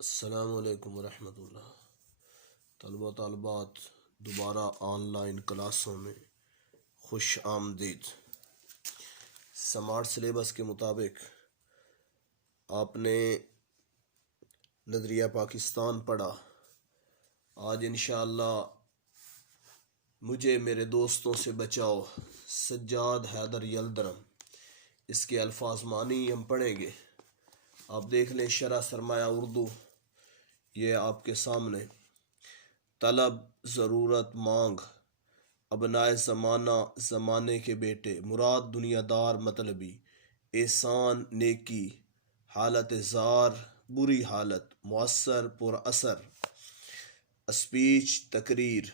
السلام علیکم ورحمۃ اللہ۔ طلبہ و طالبات، دوبارہ آن لائن کلاسوں میں خوش آمدید۔ سمارٹ سلیبس کے مطابق آپ نے نظریہ پاکستان پڑھا۔ آج انشاءاللہ مجھے میرے دوستوں سے بچاؤ، سجاد حیدر یلدرم، اس کے الفاظ معانی ہم پڑھیں گے۔ آپ دیکھ لیں شرح سرمایہ اردو، یہ آپ کے سامنے۔ طلب، ضرورت، مانگ، ابنائے زمانہ، زمانے کے بیٹے، مراد دنیا دار مطلبی، احسان، نیکی، حالت زار، بری حالت، مؤثر، پر اثر، اسپیچ، تقریر،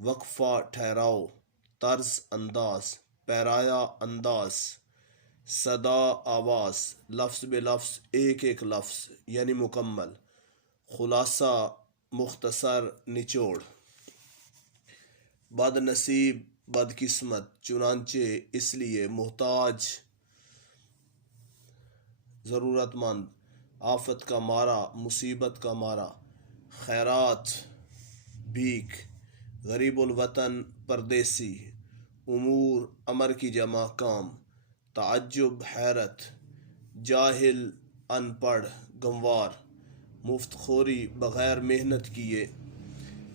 وقفہ، ٹھہراؤ، طرز، انداز، پیرایا، انداز، صدا، آواز، لفظ بے لفظ، ایک ایک لفظ یعنی مکمل، خلاصہ، مختصر، نچوڑ، بد نصیب، بد قسمت، چنانچہ، اس لیے، محتاج، ضرورت مند، آفت کا مارا، مصیبت کا مارا، خیرات، بھیک، غریب الوطن، پردیسی، امور، امر کی جمع، کام، تعجب، حیرت، جاہل، ان پڑھ، گنوار، مفت خوری، بغیر محنت کیے،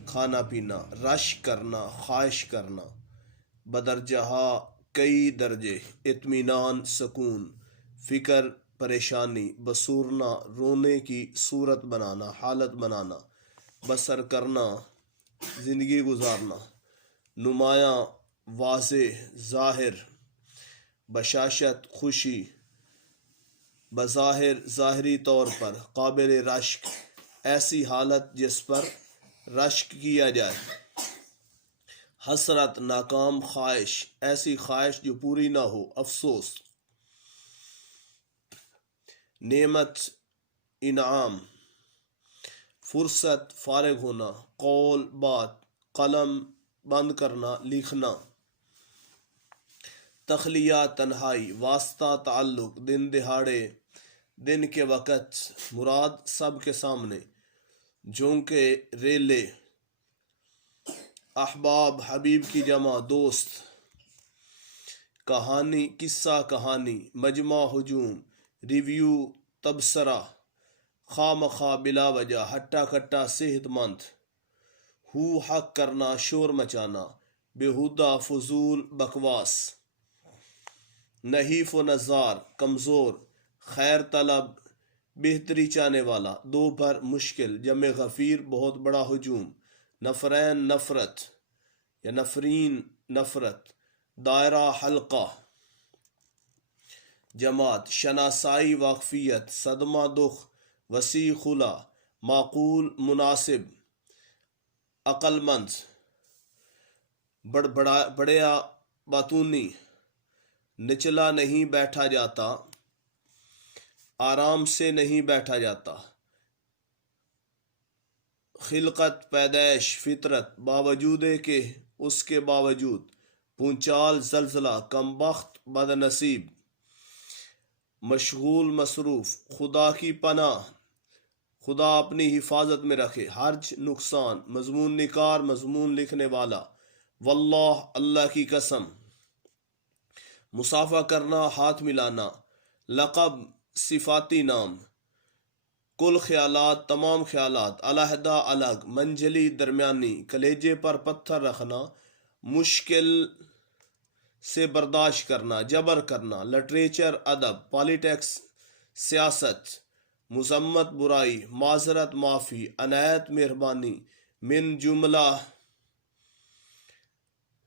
کھانا پینا، رش کرنا، خواہش کرنا، بدرجہ، کئی درجے، اطمینان، سکون، فکر، پریشانی، بسورنا، رونے کی صورت بنانا، حالت بنانا، بسر کرنا، زندگی گزارنا، نمایاں، واضح، ظاہر، بشاشت، خوشی، بظاہر، ظاہری طور پر، قابل رشک، ایسی حالت جس پر رشک کیا جائے، حسرت، ناکام خواہش، ایسی خواہش جو پوری نہ ہو، افسوس، نعمت، انعام، فرصت، فارغ ہونا، قول، بات، قلم، بند کرنا، لکھنا، تخلیہ، تنہائی، واسطہ، تعلق، دن دہاڑے، دن کے وقت، مراد، سب کے سامنے، جھونکے، ریلے، احباب، حبیب کی جمع، دوست، کہانی، قصہ کہانی، مجمع، ہجوم، ریویو، تبصرہ، خواہ مخواہ، بلا وجہ، ہٹا کٹا، صحت مند، حق کرنا، شور مچانا، بےہودہ، فضول، بکواس، نحیف و نزار، کمزور، خیر طلب، بہتری چاہنے والا، دو پر، مشکل، جمع غفیر، بہت بڑا ہجوم، نفرین، نفرت یا نفرین، نفرت، دائرہ، حلقہ، جماعت، شناسائی، واقفیت، صدمہ، دکھ، وسیع، کھلا، معقول، مناسب، عقل مند، بڑیا، باتونی، نچلا نہیں بیٹھا جاتا، آرام سے نہیں بیٹھا جاتا، خلقت، پیدائش، فطرت، باوجود کہ، اس کے باوجود، پونچال، زلزلہ، کم بخت، بد نصیب، مشغول، مصروف، خدا کی پناہ، خدا اپنی حفاظت میں رکھے، حرج، نقصان، مضمون نگار، مضمون لکھنے والا، واللہ، اللہ کی قسم، مصافحہ کرنا، ہاتھ ملانا، لقب، صفاتی نام، کل خیالات، تمام خیالات، علیحدہ، الگ، منجلی، درمیانی، کلیجے پر پتھر رکھنا، مشکل سے برداشت کرنا، جبر کرنا، لٹریچر، ادب، پالیٹکس، سیاست، مذمت، برائی، معذرت، معافی، عنایت، مہربانی، من جملہ،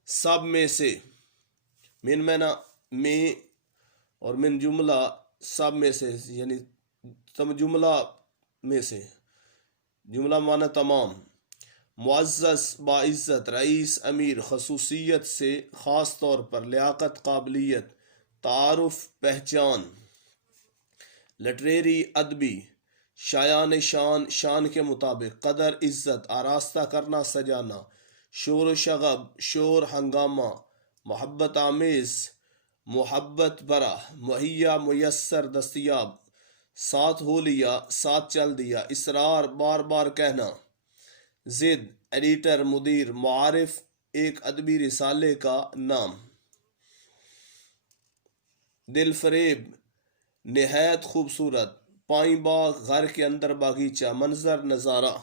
سب میں سے، من مینا میں، اور من جملہ، سب میں سے، یعنی جملہ میں سے، جملہ معنی تمام، معزز، باعزت، رئیس، امیر، خصوصیت سے، خاص طور پر، لیاقت، قابلیت، تعارف، پہچان، لٹریری، ادبی، شایان شان، شان کے مطابق، قدر، عزت، آراستہ کرنا، سجانا، شور و شغب، شور، ہنگامہ، محبت آمیز، محبت برا، مہیا، میسر، دستیاب، ساتھ ہو لیا ساتھ چل دیا، اصرار بار بار کہنا، ضد ایڈیٹر مدیر، معارف ایک ادبی رسالے کا نام، دل فریب نہایت خوبصورت، پائیں باغ گھر کے اندر باغیچہ، منظر نظارہ،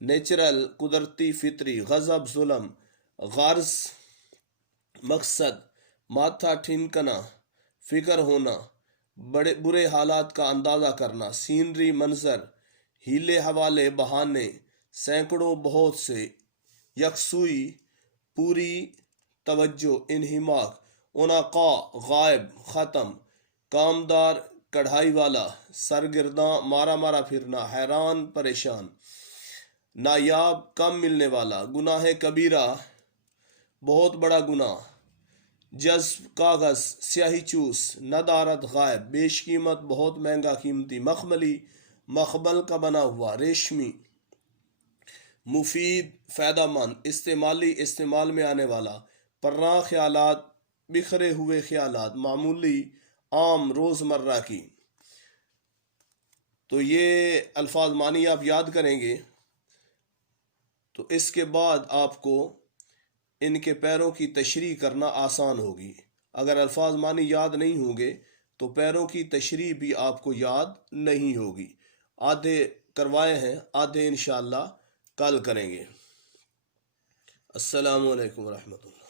نیچرل قدرتی فطری، غضب ظلم، غرض مقصد، ماتھا ٹھنکنا، فکر ہونا، بڑے برے حالات کا اندازہ کرنا، سینری منظر، ہیلے حوالے بہانے، سینکڑوں بہت سے، یکسوئی پوری توجہ، انہماک، اناقا غائب ختم، کامدار کڑھائی والا، سرگرداں مارا مارا پھرنا، حیران پریشان، نایاب کم ملنے والا، گناہ کبیرہ بہت بڑا گناہ، جذب کاغذ سیاہی چوس، ندارت غائب، بیش قیمت بہت مہنگا قیمتی، مخملی مخمل کا بنا ہوا، ریشمی، مفید فائدہ مند، استعمالی استعمال میں آنے والا، پراں خیالات بکھرے ہوئے خیالات، معمولی عام روزمرہ کی۔ تو یہ الفاظ معنی آپ یاد کریں گے تو اس کے بعد آپ کو ان کے پیروں کی تشریح کرنا آسان ہوگی۔ اگر الفاظ معنی یاد نہیں ہوں گے تو پیروں کی تشریح بھی آپ کو یاد نہیں ہوگی۔ آدھے کروائے ہیں، آدھے انشاءاللہ کل کریں گے۔ السلام علیکم ورحمۃ اللہ۔